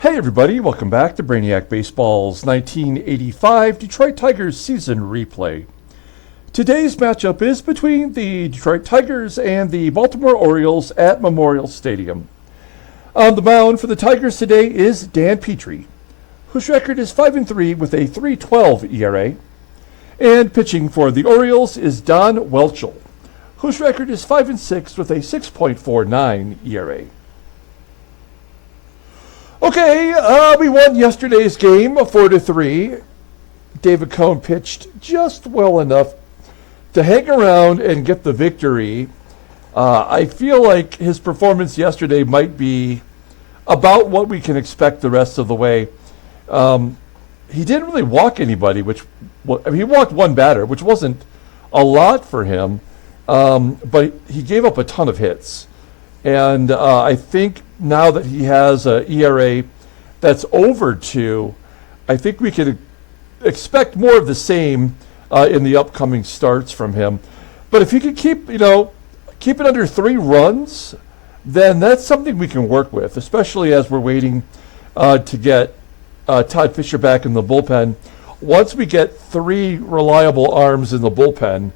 Hey everybody, welcome back to Brainiac Baseball's 1985 Detroit Tigers season replay. Today's matchup is between the Detroit Tigers and the Baltimore Orioles at Memorial Stadium. On the mound for the Tigers today is Dan Petry, whose record is 5-3 with a 3.12 ERA. And pitching for the Orioles is Don Welchel, whose record is 5-6 with a 6.49 ERA. Okay, we won yesterday's game 4-3. David Cone pitched just well enough to hang around and get the victory. I feel like his performance yesterday might be about what we can expect the rest of the way. He didn't really walk anybody, he walked one batter, which wasn't a lot for him, but he gave up a ton of hits. And I think now that he has an ERA that's over 2, I think we can expect more of the same in the upcoming starts from him. But if he could keep it under 3 runs, then that's something we can work with, especially as we're waiting to get Todd Fisher back in the bullpen. Once we get 3 reliable arms in the bullpen,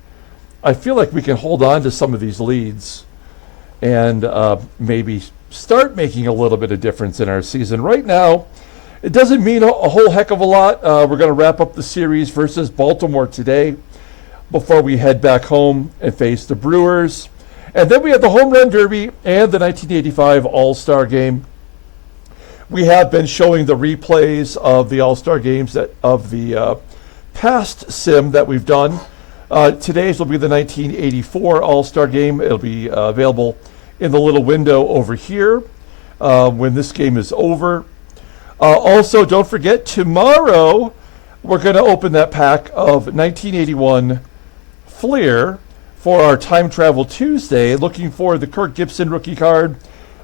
I feel like we can hold on to some of these leads and maybe start making a little bit of difference in our season. Right now, it doesn't mean a whole heck of a lot. We're going to wrap up the series versus Baltimore today before we head back home and face the Brewers. And then we have the Home Run Derby and the 1985 All-Star Game. We have been showing the replays of the All-Star Games of the past sim that we've done. Today's will be the 1984 All-Star Game. It'll be available in the little window over here when this game is over. Also, don't forget, tomorrow we're going to open that pack of 1981 Fleer for our Time Travel Tuesday, looking for the Kirk Gibson rookie card,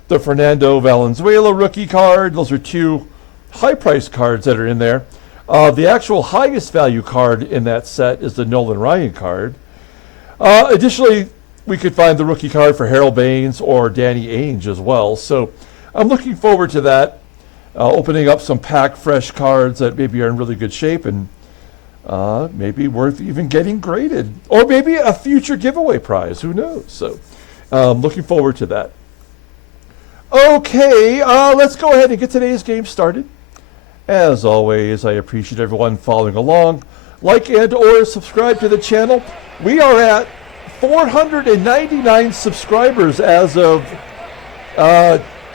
the Fernando Valenzuela rookie card. Those are 2 high-priced cards that are in there. The actual highest value card in that set is the Nolan Ryan card. Additionally, we could find the rookie card for Harold Baines or Danny Ainge as well. So I'm looking forward to that, opening up some pack fresh cards that maybe are in really good shape and maybe worth even getting graded. Or maybe a future giveaway prize, who knows? So looking forward to that. Okay, let's go ahead and get today's game started. As always, I appreciate everyone following along. Like and or subscribe to the channel. We are at 499 subscribers as of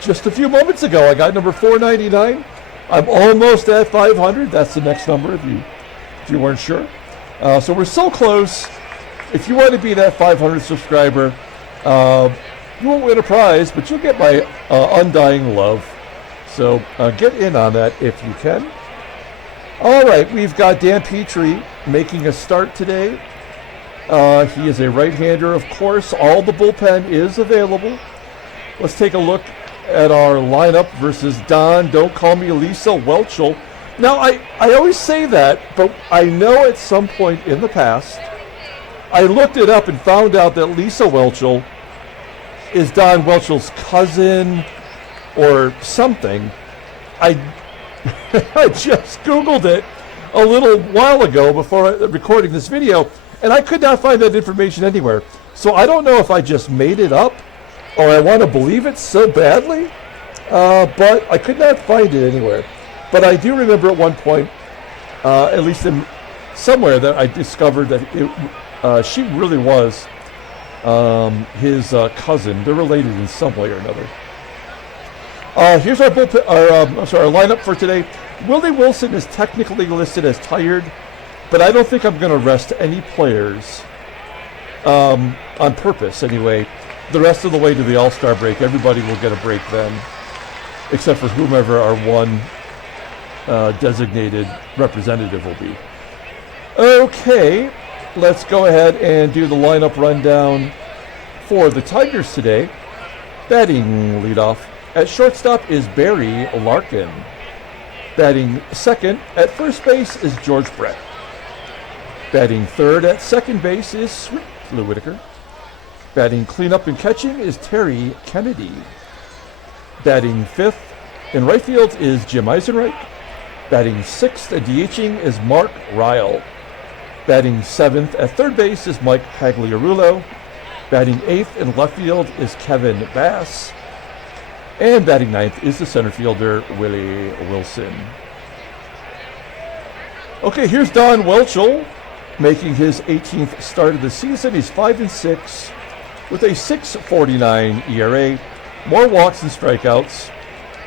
just a few moments ago. I got number 499. I'm almost at 500. That's the next number if you weren't sure. So we're so close. If you want to be that 500 subscriber, you won't win a prize, but you'll get my undying love. So get in on that if you can. All right, we've got Dan Petry making a start today. He is a right-hander, of course. All the bullpen is available. Let's take a look at our lineup versus Don. Don't call me Lisa Welchel. Now, I always say that, but I know at some point in the past, I looked it up and found out that Lisa Welchel is Don Welchel's cousin or something. I just Googled it a little while ago before recording this video, and I could not find that information anywhere. So I don't know if I just made it up or I want to believe it so badly, but I could not find it anywhere. But I do remember at one point, at least in somewhere, that I discovered that she really was his cousin. They're related in some way or another. Here's our lineup for today. Willie Wilson is technically listed as tired, but I don't think I'm going to rest any players on purpose anyway. The rest of the way to the All-Star break, everybody will get a break then, except for whomever our one designated representative will be. Okay, let's go ahead and do the lineup rundown for the Tigers today. Batting leadoff at shortstop is Barry Larkin. Batting second at first base is George Brett. Batting third at second base is Sweet Whitaker. Batting cleanup and catching is Terry Kennedy. Batting fifth In right field is Jim Eisenreich. Batting 6th and DHing is Mark RYAL. Batting 7th at third base is Mike Pagliarulo. Batting 8th in left field is Kevin Bass. And batting 9th is the center fielder, Willie Wilson. Okay, here's Don Welchel making his 18th start of the season. He's 5-6 with a 6.49 ERA, more walks than strikeouts,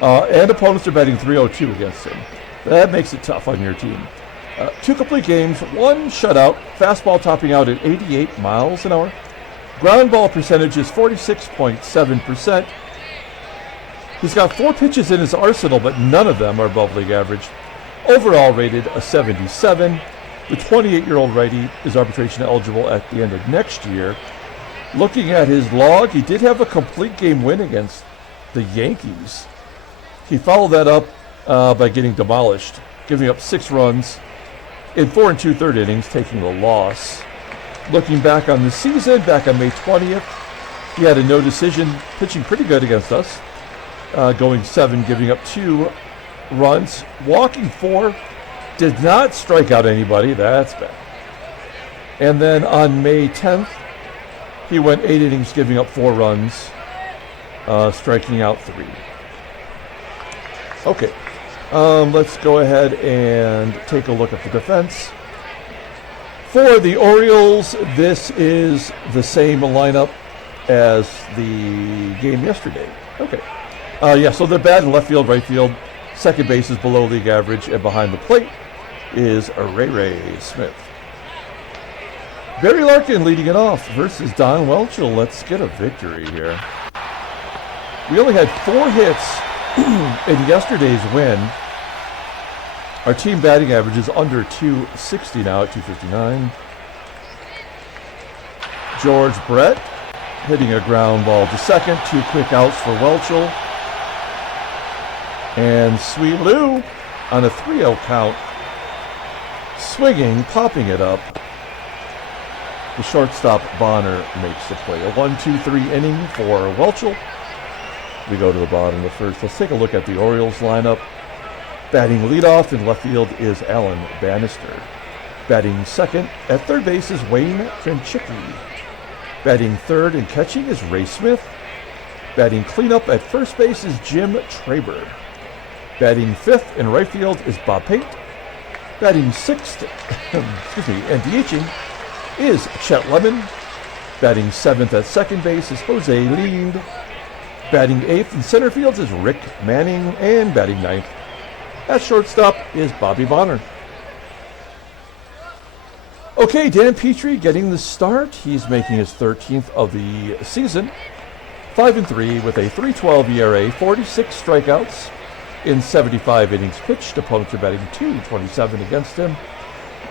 and opponents are batting .302 against him. That makes it tough on your team. 2 complete games, 1 shutout, fastball topping out at 88 miles an hour. Ground ball percentage is 46.7%. He's got 4 pitches in his arsenal, but none of them are above league average. Overall rated a 77. The 28-year-old righty is arbitration eligible at the end of next year. Looking at his log, he did have a complete game win against the Yankees. He followed that up by getting demolished, giving up 6 runs in 4 2/3 innings, taking the loss. Looking back on the season, back on May 20th, he had a no decision, pitching pretty good against us, going 7, giving up 2 runs, walking 4, did not strike out anybody. That's bad. And then on May 10th, he went 8 innings, giving up 4 runs, striking out 3. Okay, let's go ahead and take a look at the defense. For the Orioles, this is the same lineup as the game yesterday. Okay. So they're bad in left field, right field. Second base is below league average, and behind the plate is Ray Smith. Barry Larkin leading it off versus Don Welchel. Let's get a victory here. We only had 4 hits in yesterday's win. Our team batting average is under 260 now at 259. George Brett hitting a ground ball to second. 2 quick outs for Welchel. And Sweet Lou on a 3-0 count. Swinging, popping it up. The shortstop Bonner makes the play. A 1-2-3 inning for Welchel. We go to the bottom of the first. Let's take a look at the Orioles lineup. Batting leadoff in left field is Alan Bannister. Batting second at third base is Wayne KRENCHICKI. Batting third and catching is Ray Smith. Batting cleanup at first base is Jim TRABER. Batting fifth in right field is Bob Pate. Batting sixth, and DHing is Chet Lemon. Batting seventh at second base is Jose Lind. Batting eighth in center field is Rick Manning. And batting ninth at shortstop is Bobby Bonner. Okay, Dan Petry getting the start. He's making his 13th of the season. 5-3 with a 3.12 ERA, 46 strikeouts in 75 innings pitched. Opponents are batting .227 against him.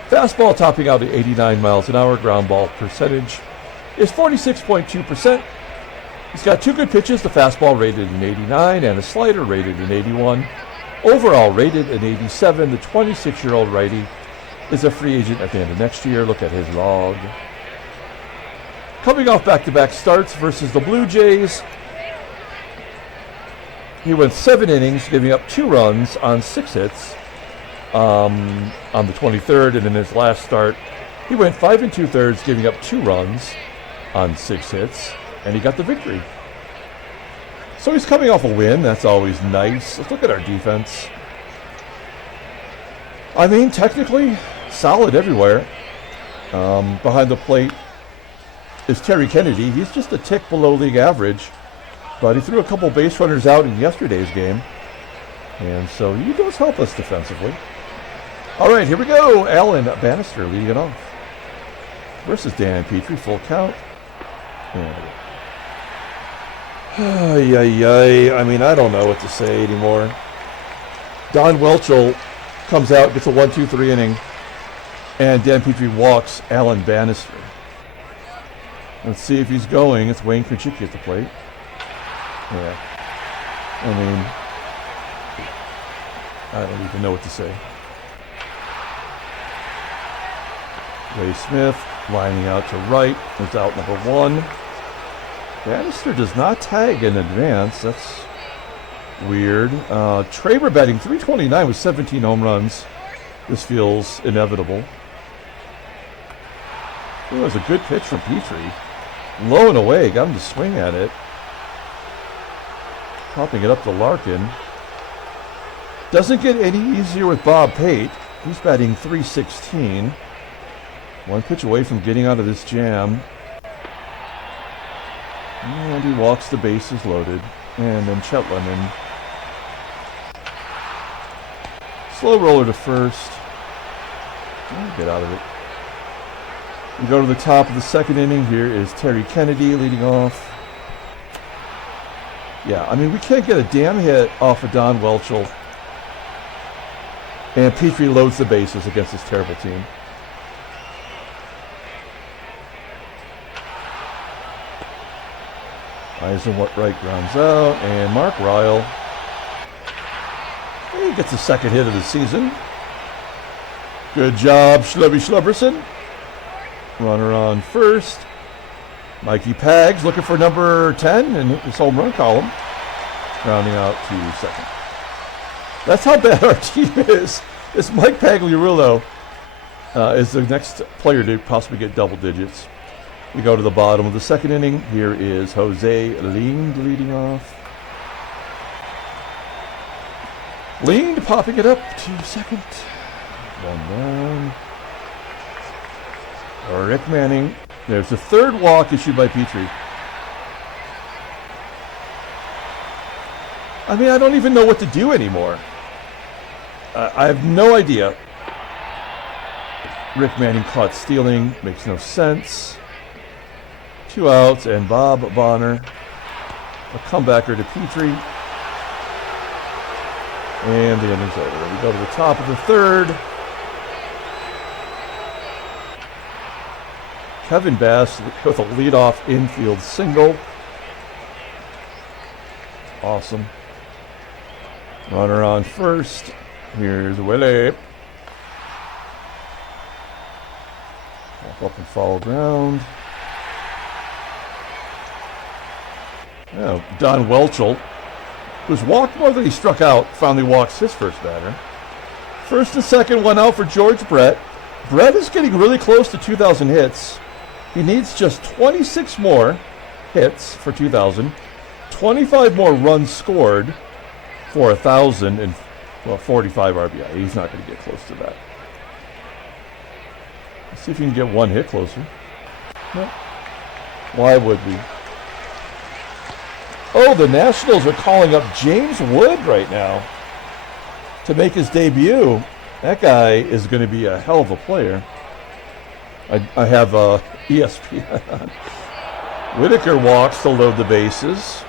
Fastball topping out at 89 miles an hour. Ground ball percentage is 46.2%. He's got 2 good pitches, the fastball rated in 89 and a slider rated in 81. Overall rated in 87. The 26-year-old righty is a free agent at the end of next year. Look at his log. Coming off back-to-back starts versus the Blue Jays, he went 7 innings, giving up 2 runs on 6 hits on the 23rd, and in his last start, he went 5 2/3, giving up 2 runs on 6 hits, and he got the victory. So he's coming off a win. That's always nice. Let's look at our defense. I mean, technically, solid everywhere. Behind the plate is Terry Kennedy. He's just a tick below league average, but he threw a couple base runners out in yesterday's game, and so he does help us defensively. All right, here we go. Alan Bannister leading it off versus Dan Petry. Full count. I mean, I don't know what to say anymore. Don Welchel comes out, gets a 1-2-3 inning, and Dan Petry walks Alan Bannister. Let's see if he's going. It's Wayne KRENCHICKI at the plate. Yeah. I mean, I don't even know what to say. Ray Smith lining out to right. It's out number 1. Bannister does not tag in advance. That's weird. TRABER batting 329 with 17 home runs. This feels inevitable. Ooh, that was a good pitch from Petry. Low and away, got him to swing at it. Popping it up to Larkin. Doesn't get any easier with Bob Pate. He's batting 316. One pitch away from getting out of this jam. And he walks the bases loaded. And then Chet Lemon. Slow roller to first. Get out of it. We go to the top of the second inning. Here is Terry Kennedy leading off. Yeah, I mean, we can't get a damn hit off of Don Welchel. And Petry loads the bases against this terrible team. EISENREICH grounds out, and Mark RYAL. He gets the second hit of the season. Good job, Schlubby Schlubberson. Runner on first. Mikey Pags looking for number 10 in his home run column. Rounding out to second. That's how bad our team is. This Mike Pagliarulo is the next player to possibly get double digits. We go to the bottom of the second inning. Here is Jose Lind leading off. Lind popping it up to second. 1-1. Rick Manning. There's the third walk issued by Petry. I mean, I don't even know what to do anymore. I have no idea. Rick Manning caught stealing. Makes no sense. 2 outs, and Bob Bonner, a comebacker to Petry. And the inning's over. We go to the top of the third. Kevin Bass with a leadoff infield single. Awesome. Runner on first. Here's Willie. Walk up and follow ground. Oh, Don Welchel, who's walked more than he struck out, finally walks his first batter. First and second, 1 out for George Brett. Brett is getting really close to 2,000 hits. He needs just 26 more hits for 2,000, 25 more runs scored for 1,000, and, well, 45 RBI. He's not going to get close to that. Let's see if you can get one hit closer. No. Why would we? Oh, the Nationals are calling up James Wood right now to make his debut. That guy is going to be a hell of a player. I have ESPN on. Whitaker walks to load the bases.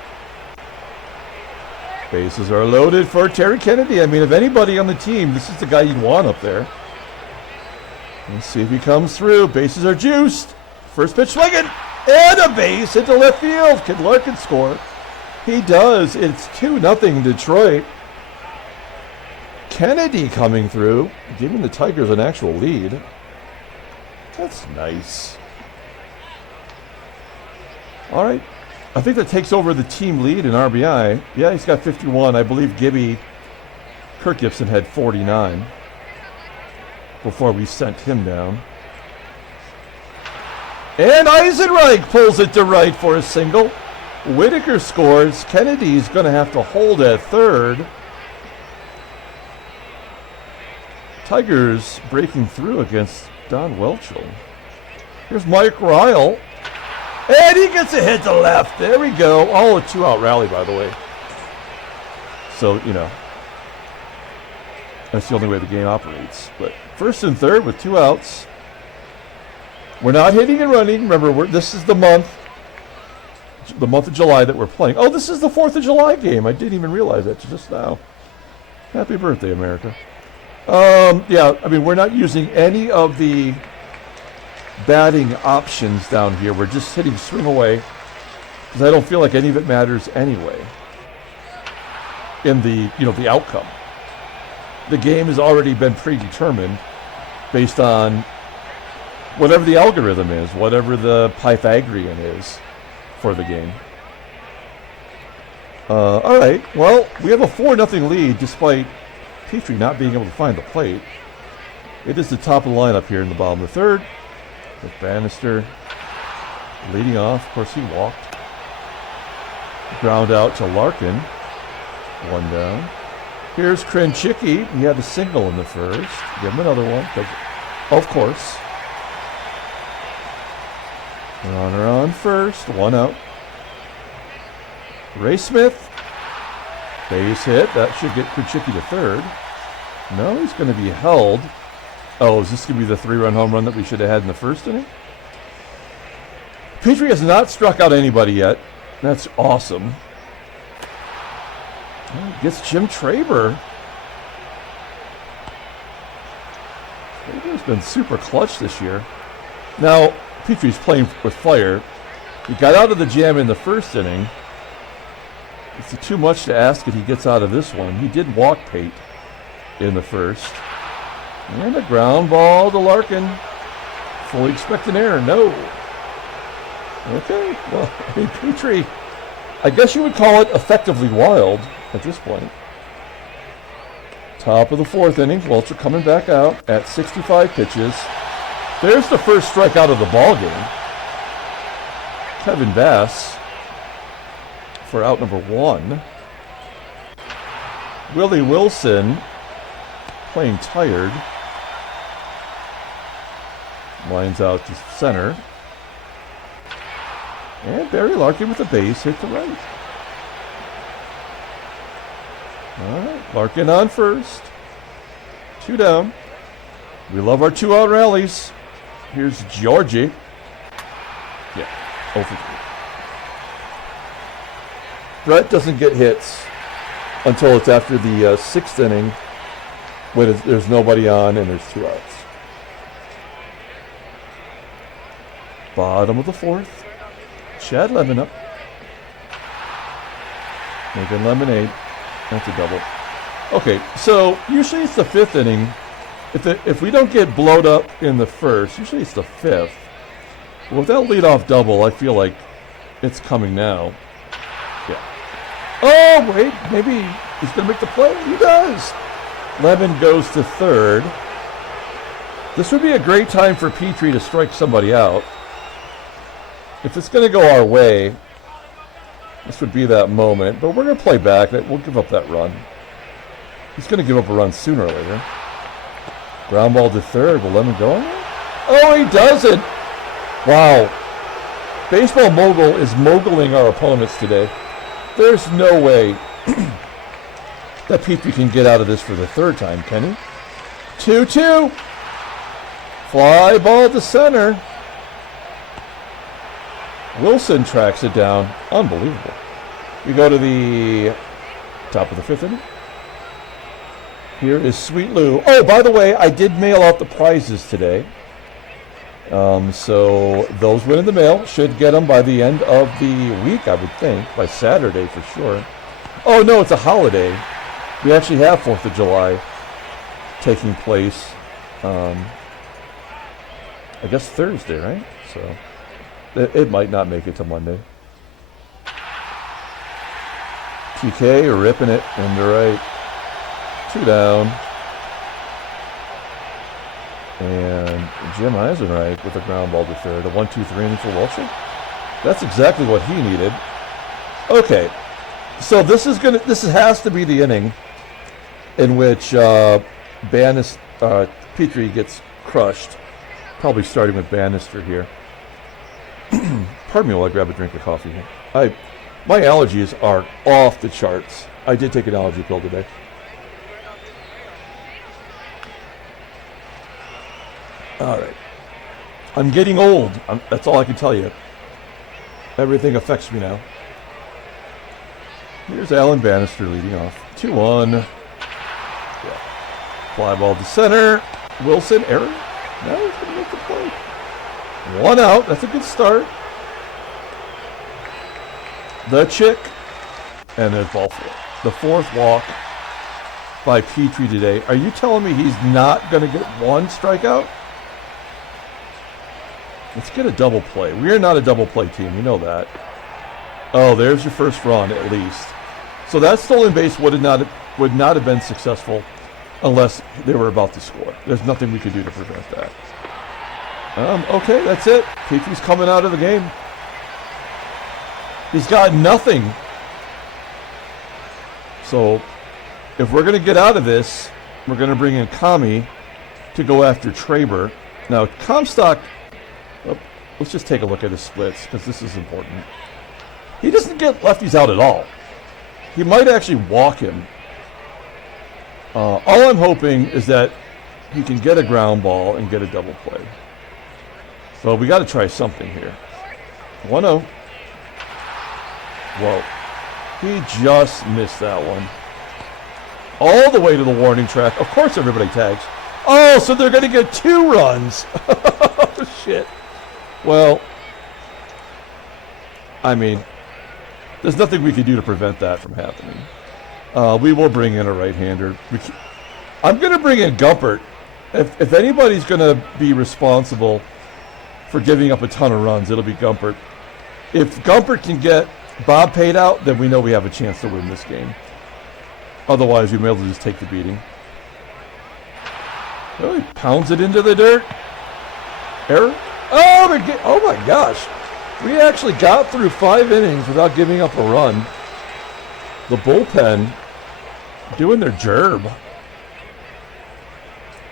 Bases are loaded for Terry Kennedy. I mean, if anybody on the team, this is the guy you'd want up there. Let's see if he comes through. Bases are juiced. First pitch swinging. And a base into left field. Can Larkin score? He does. It's 2-0 Detroit. Kennedy coming through, giving the Tigers an actual lead. That's nice. All right. I think that takes over the team lead in RBI. Yeah, he's got 51. I believe Kirk Gibson had 49 before we sent him down. And EISENREICH pulls it to right for a single. Whitaker scores. Kennedy's going to have to hold at third. Tigers breaking through against Don Welchel. Here's Mike RYAL. And he gets a hit to left. There we go. Oh, a 2-out rally, by the way. So, you know, that's the only way the game operates. But first and third with 2 outs. We're not hitting and running. Remember, this is the month of July that we're playing. Oh, this is the 4th of July game. I didn't even realize that just now. Happy birthday, America. Yeah, I mean, we're not using any of the batting options down here. We're just hitting swing away because I don't feel like any of it matters anyway in the, you know, the outcome. The game has already been predetermined based on whatever the algorithm is, whatever the Pythagorean is for the game. All right. Well, we have a 4-0 lead despite Petry not being able to find the plate. It is the top of the lineup here in the bottom of the third. With Bannister leading off. Of course, he walked. Ground out to Larkin. 1 down. Here's KRENCHICKI. He had a single in the first. Give him another one. Of course. Runner on first. 1 out. Ray Smith. Base hit. That should get KRENCHICKI to third. No, he's going to be held. Oh, is this going to be the 3-run home run that we should have had in the first inning? Petry has not struck out anybody yet. That's awesome. Oh, gets Jim TRABER. TRABER's been super clutch this year. Now, Petry's playing with fire. He got out of the jam in the first inning. It's too much to ask that he gets out of this one. He did walk Pate in the first. And a ground ball to Larkin. Fully expect an error. No. Okay. Well, I mean, Petry, I guess you would call it effectively wild at this point. Top of the 4th inning. Welchel coming back out at 65 pitches. There's the first strikeout of the ball game. Kevin Bass for out number 1. Willie Wilson playing tired. Lines out to center. And Barry Larkin with a base hit to right. All right, Larkin on first. 2 down. We love our 2-out rallies. Here's Georgie. Yeah, 0 for 3. Brett doesn't get hits until it's after the 6th inning when there's nobody on and there's 2 outs. Bottom of the 4th. Chad Lemon up. Making lemonade. That's a double. Okay, so usually it's the 5th inning. If we don't get blowed up in the first, usually it's the 5th. Well, with that leadoff double, I feel like it's coming now. Yeah. Oh, wait, maybe he's going to make the play. He does. Lemon goes to third. This would be a great time for Petry to strike somebody out. If it's going to go our way, this would be that moment. But we're going to play back. We'll give up that run. He's going to give up a run sooner or later. Ground ball to third. Will Lemon go? Oh, he doesn't. Wow. Baseball mogul is moguling our opponents today. There's no way that Petry can get out of this for the 3rd time, can he? 2-2. Fly ball to center. Wilson tracks it down. Unbelievable. We go to the top of the 5th inning. Here is Sweet Lou. Oh, by the way, I did mail out the prizes today. So those went in the mail. Should get them by the end of the week, I would think. By Saturday for sure. Oh, no, it's a holiday. We actually have 4th of July taking place, I guess Thursday, right? So it might not make it to Monday. TK ripping it into right. 2 down. And Jim EISENREICH with a ground ball to third. A 1-2-3 inning for Welchel. That's exactly what he needed. Okay. So this has to be the inning in which Petry gets crushed. Probably starting with Bannister here. Pardon me while I grab a drink of coffee here. My allergies are off the charts. I did take an allergy pill today. All right. I'm getting old. That's all I can tell you. Everything affects me now. Here's Alan Bannister leading off. 2-1. Yeah. Fly ball to center. Wilson, error. No, he's going to make the play. 1 out. That's a good start. The chick. And there's ball 4. The 4th walk by Petry today. Are you telling me he's not going to get 1 strikeout? Let's get a double play. We are not a double play team. You know that. Oh, there's your first run at least. So that stolen base would not have been successful unless they were about to score. There's nothing we could do to prevent that. Okay, that's it. Petry's coming out of the game. He's got nothing. So if we're going to get out of this, we're going to bring in Kami to go after TRABER. Now, Comstock, let's just take a look at his splits because this is important. He doesn't get lefties out at all. He might actually walk him. All I'm hoping is that he can get a ground ball and get a double play. So we got to try something here. 1-0. Whoa. He just missed that one. All the way to the warning track. Of course everybody tags. Oh, so they're going to get 2 runs. Oh, shit. Well, I mean, there's nothing we can do to prevent that from happening. We will bring in a right-hander. I'm going to bring in Gumpert. If anybody's going to be responsible for giving up a ton of runs, it'll be Gumpert. If Gumpert can get Bob paid out, then we know we have a chance to win this game. Otherwise, we may able to just take the beating. Oh, he pounds it into the dirt. Error? Oh my gosh. We actually got through 5 innings without giving up a run. The bullpen doing their job.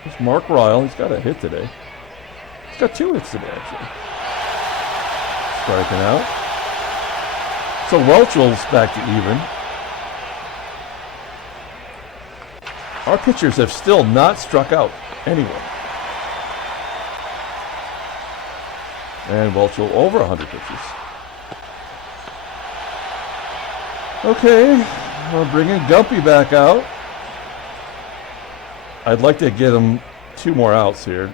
There's Mark Ryle. He's got a hit today. He's got 2 hits today, actually. Striking out. So Welchel's back to even. Our pitchers have still not struck out anyone. And Welchel over 100 pitches. Okay, we're bringing Gumpy back out. I'd like to get him 2 more outs here.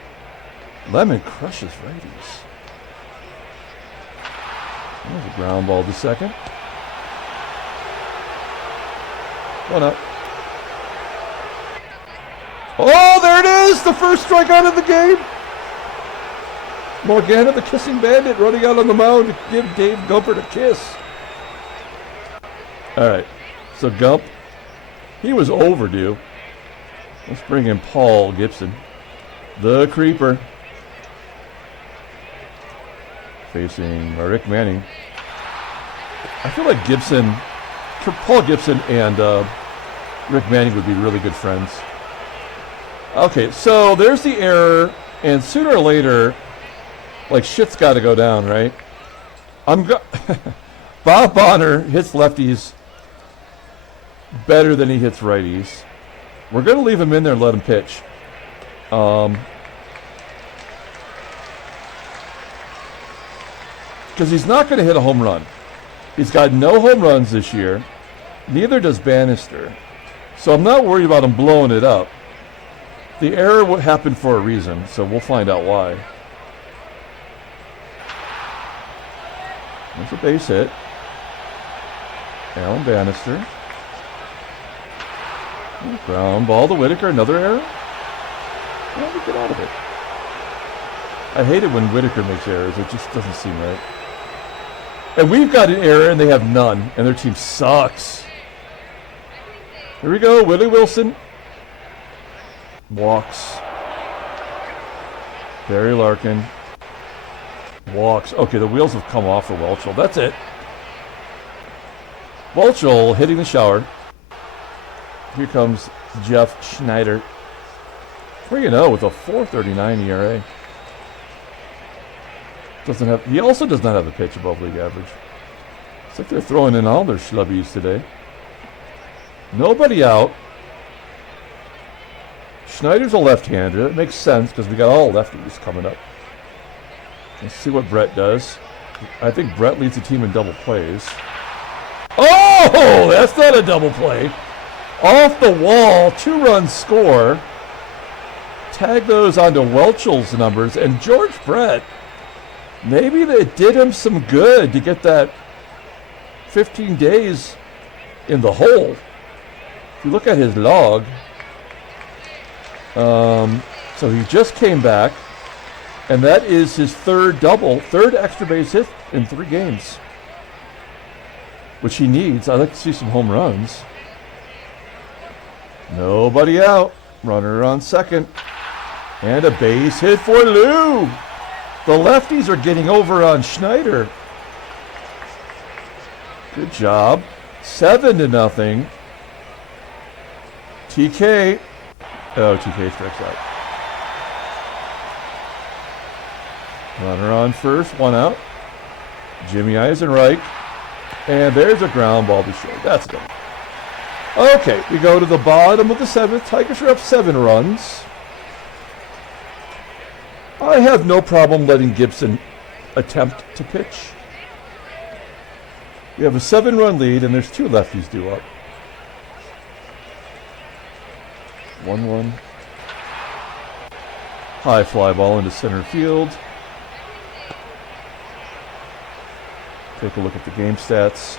Lemon crushes righties. There's a ground ball to second. 1 up. Oh, there it is! The first strikeout of the game! Morgana, the kissing bandit, running out on the mound to give Dave Gumpert a kiss. All right, so Gump, he was overdue. Let's bring in Paul Gibson, the creeper, facing Rick Manning. I feel like Paul Gibson and Rick Manning would be really good friends. Okay, so there's the error, and sooner or later, like, shit's got to go down, right? Bob Bonner hits lefties better than he hits righties. We're going to leave him in there and let him pitch. Because he's not going to hit a home run. He's got no home runs this year. Neither does Bannister. So I'm not worried about him blowing it up. The error happened for a reason, so we'll find out why. There's a base hit. Alan Bannister. Ground ball to Whitaker. Another error. How do we get out of it? I hate it when Whitaker makes errors. It just doesn't seem right. And we've got an error, and they have none. And their team sucks. Here we go. Willie Wilson. Walks. Barry Larkin. Walks. Okay, the wheels have come off for Welchel. That's it. Welchel hitting the shower. Here comes Jeff Schneider. 3-0 with a 4.39 ERA. He also does not have a pitch above league average. It's like they're throwing in all their schlubbies today. Nobody out. Schneider's a left-hander. It makes sense because we got all lefties coming up. Let's see what Brett does. I think Brett leads the team in double plays. Oh, that's not a double play. Off the wall, 2-run score. Tag those onto Welchel's numbers. And George Brett, maybe it did him some good to get that 15 days in the hole. If you look at his log, so he just came back, and that is his third extra base hit in 3 games. which he needs. I'd like to see some home runs. Nobody out. Runner on second. And a base hit for Lou. The lefties are getting over on Schneider. Good job. 7-0. TK. Oh, TK strikes out. Runner on first, 1 out. Jimmy EISENREICH. And there's a ground ball to short. That's done. Okay, we go to the bottom of the 7th. Tigers are up 7 runs. I have no problem letting Gibson attempt to pitch. We have a 7-run lead, and there's 2 lefties due up. 1-1. High fly ball into center field. Take a look at the game stats.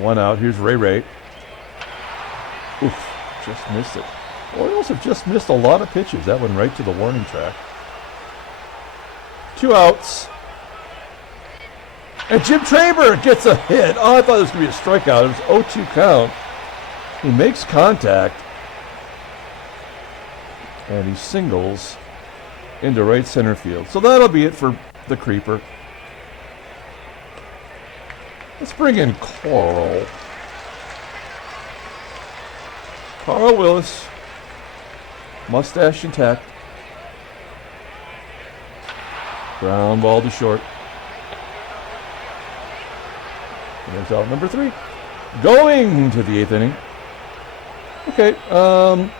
1 out. Here's Ray. Oof, just missed it. Orioles have just missed a lot of pitches. That went right to the warning track. 2 outs. And Jim TRABER gets a hit. Oh, I thought it was going to be a strikeout. It was 0-2 count. He makes contact. And he singles into right center field. So that'll be it for the creeper. Let's bring in Carl. Carl Willis. Mustache intact. Ground ball to short. And there's out number 3. Going to the 8th inning. Okay, I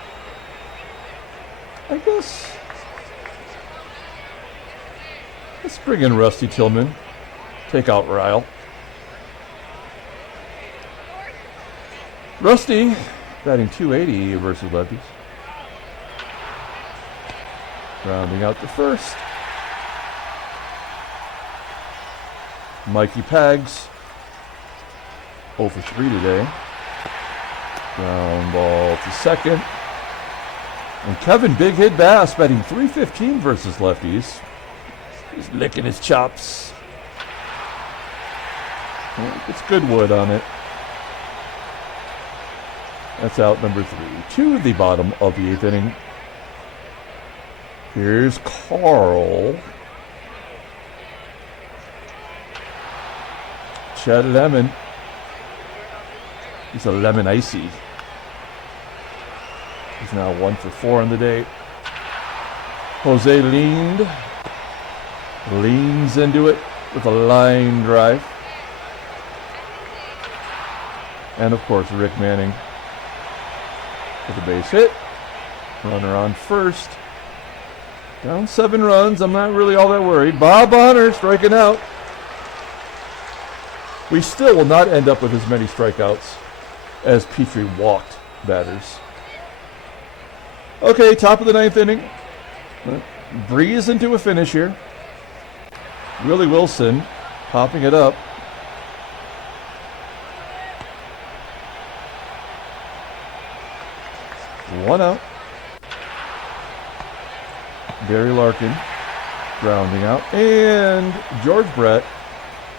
guess let's bring in Rusty Tillman. Take out RYAL. Rusty batting .280 versus lefties. Rounding out the first. Mikey Pags. 0 for 3 today. Ground ball to second. And Kevin Big Hit Bass batting .315 versus lefties. He's licking his chops. It's good wood on it. That's out number 3. To the bottom of the 8th inning. Here's Carl. Chet Lemon. He's a lemon icy. He's now 1 for 4 on the day. Jose leans into it with a line drive. And of course, Rick Manning with a base hit. Runner on first. Down 7 runs. I'm not really all that worried. Bob Bonner striking out. We still will not end up with as many strikeouts as Petry walked batters. Okay, top of the 9th inning. Breeze into a finish here. Willie Wilson popping it up. One out. Gary Larkin grounding out. And George Brett,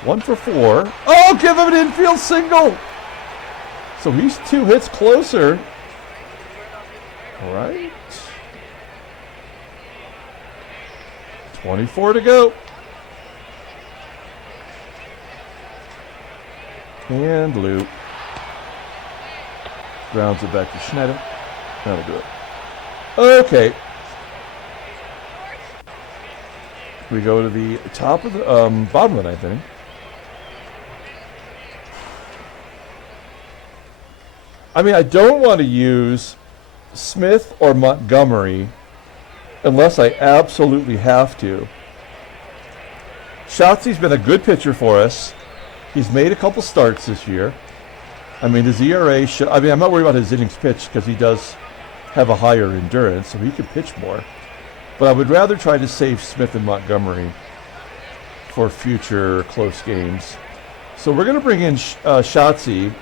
1 for 4. Oh, give him an infield single. So he's 2 hits closer. All right. 24 to go. And Lou grounds it back to Schneider. That'll do it. Okay. We go to the top of the bottom of the 9th inning. I mean, I don't want to use Smith or Montgomery unless I absolutely have to. Shotzi's been a good pitcher for us. He's made a couple starts this year. I mean, his ERA, I'm not worried about his innings pitched because he does have a higher endurance, so he could pitch more. But I would rather try to save Smith and Montgomery for future close games. So we're going to bring in Shotzi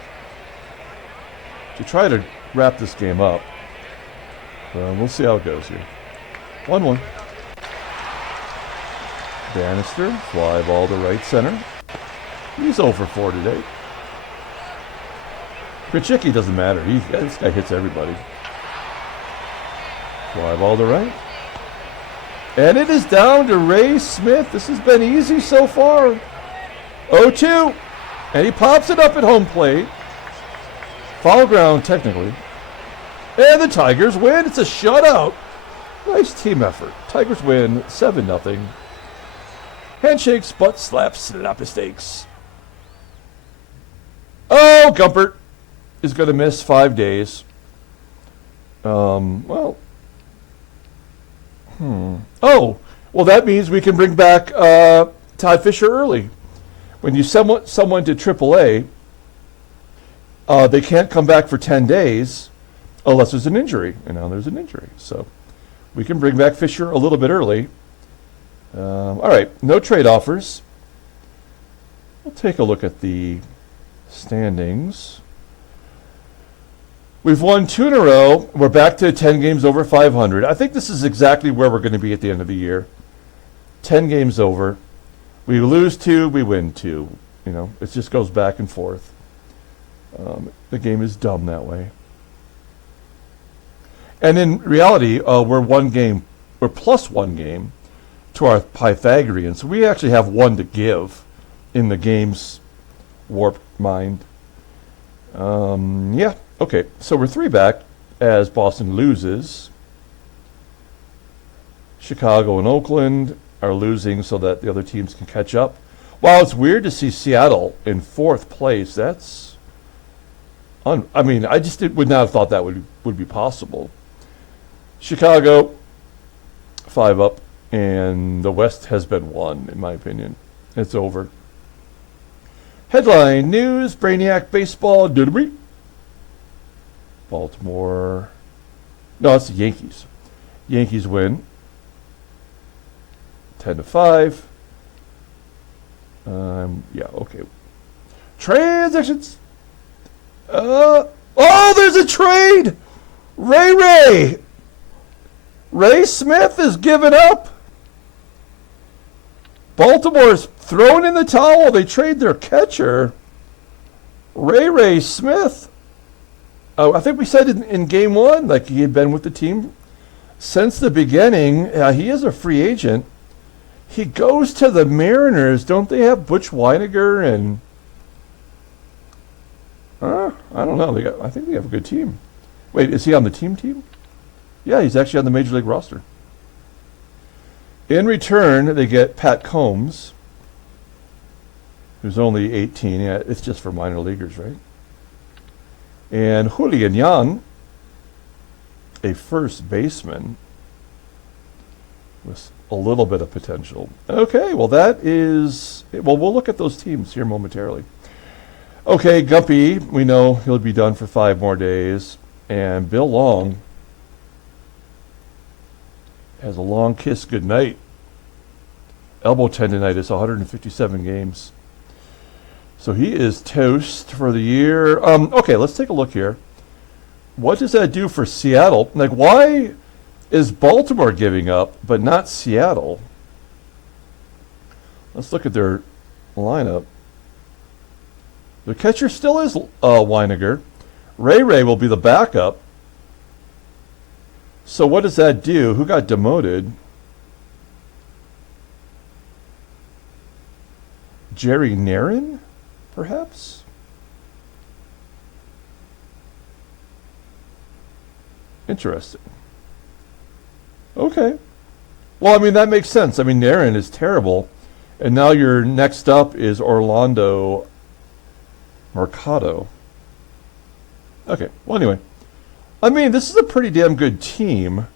to try to wrap this game up. We'll see how it goes here. 1-1. Bannister, fly ball to right center. He's 0 for 4 today. KRENCHICKI doesn't matter. This guy hits everybody. Fly ball to right. And it is down to Ray Smith. This has been easy so far. 0-2. And he pops it up at home plate. Foul ground, technically. And the Tigers win. It's a shutout. Nice team effort. Tigers win 7-0. Handshakes, butt slaps, slap mistakes. Oh, Gumpert is going to miss 5 days. Oh, well, that means we can bring back Todd Fisher early. When you send someone to AAA, they can't come back for 10 days unless there's an injury. And now there's an injury. So we can bring back Fisher a little bit early. All right, no trade offers. We'll take a look at the standings. We've won 2 in a row. We're back to 10 games over 500. I think this is exactly where we're going to be at the end of the year. 10 games over. We lose 2, we win 2. You know, it just goes back and forth. The game is dumb that way. And in reality, we're plus 1 game to our Pythagorean. So we actually have 1 to give in the game's warped mind. Yeah. Okay, so we're 3 back as Boston loses. Chicago and Oakland are losing so that the other teams can catch up. Wow, it's weird to see Seattle in 4th place. That's, I mean, I just would not have thought that would be possible. Chicago, 5 up, and the West has been won, in my opinion. It's over. Headline news: Brainiac baseball. Baltimore. No, it's the Yankees. Yankees win 10-5. Yeah, okay. Transactions. Oh, there's a trade. Ray Smith is giving up. Baltimore's throwing in the towel. They trade their catcher, Ray Smith. Oh, I think we said in game 1, like he had been with the team since the beginning. He is a free agent. He goes to the Mariners. Don't they have Butch Weiniger and? I don't know. I think they have a good team. Wait, is he on the team? Yeah, he's actually on the Major League roster. In return, they get Pat Combs, who's only 18. Yeah, it's just for minor leaguers, right? And Julian Young, a first baseman with a little bit of potential. Okay, well that is, well, we'll look at those teams here momentarily. Okay, Gumpy, we know he'll be done for 5 more days. And Bill Long has a long kiss goodnight. Elbow tendonitis, 157 games. So he is toast for the year. Okay, let's take a look here. What does that do for Seattle? Like, why is Baltimore giving up, but not Seattle? Let's look at their lineup. The catcher still is Weiniger. Ray will be the backup. So what does that do? Who got demoted? Jerry Narin, perhaps? Interesting. Okay. Well, I mean, that makes sense. I mean, Narin is terrible. And now your next up is Orlando Mercado. Okay. Well, anyway. I mean, this is a pretty damn good team.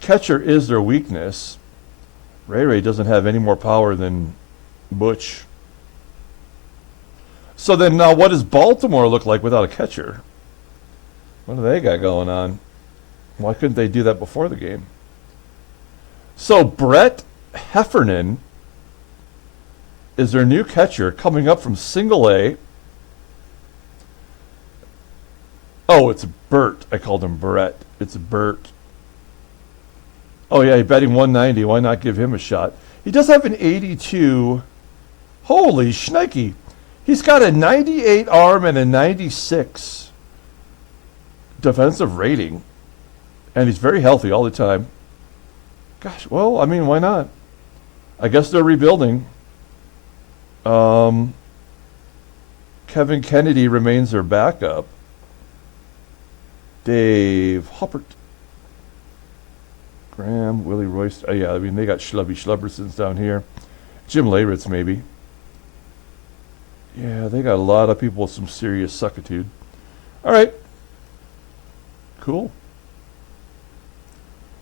Catcher is their weakness. Ray doesn't have any more power than Butch. So then now what does Baltimore look like without a catcher? What do they got going on? Why couldn't they do that before the game? So Brett Heffernan is their new catcher coming up from single A. Oh, it's Bert. I called him Brett. It's Bert. Oh, yeah, he's batting 190. Why not give him a shot? He does have an 82. Holy shnikey. He's got a 98 arm and a 96 defensive rating. And he's very healthy all the time. Gosh, well, I mean, why not? I guess they're rebuilding. Kevin Kennedy remains their backup. Dave Huppert. Graham, Willie Royce. Oh, yeah, I mean, they got Schlubbersons down here. Jim Leyritz, maybe. Yeah, they got a lot of people with some serious suckitude. All right. Cool.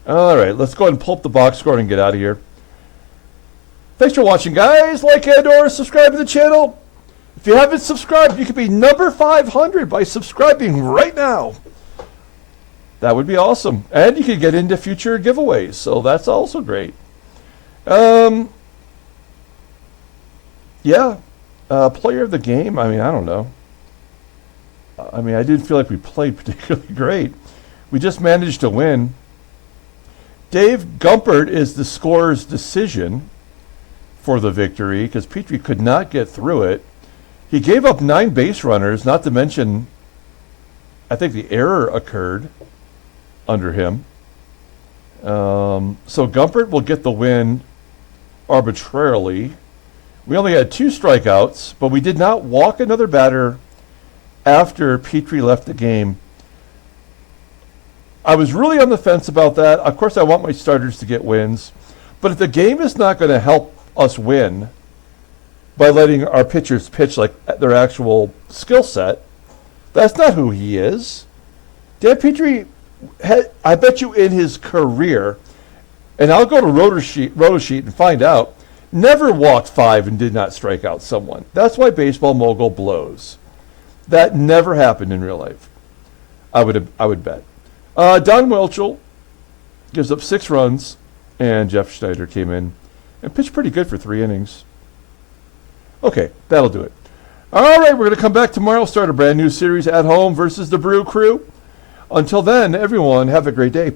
All right, let's go ahead and pull up the box score and get out of here. Thanks for watching, guys. Like and or subscribe to the channel. If you haven't subscribed, you could be number 500 by subscribing right now. That would be awesome. And you could get into future giveaways, so that's also great. Yeah. Player of the game, I mean, I don't know. I mean, I didn't feel like we played particularly great. We just managed to win. Dave Gumpert is the scorer's decision for the victory because Petry could not get through it. He gave up 9 base runners, not to mention, I think the error occurred under him. So Gumpert will get the win arbitrarily. We only had 2 strikeouts, but we did not walk another batter after Petry left the game. I was really on the fence about that. Of course, I want my starters to get wins. But if the game is not going to help us win by letting our pitchers pitch like their actual skill set, that's not who he is. Dan Petry, I bet you in his career, and I'll go to Rotosheet and find out, never walked 5 and did not strike out someone. That's why Baseball Mogul blows. That never happened in real life. I would bet. Don Welchel gives up 6 runs, and Jeff Schneider came in and pitched pretty good for 3 innings. Okay, that'll do it. All right, we're going to come back tomorrow, start a brand new series at home versus the Brew Crew. Until then, everyone, have a great day.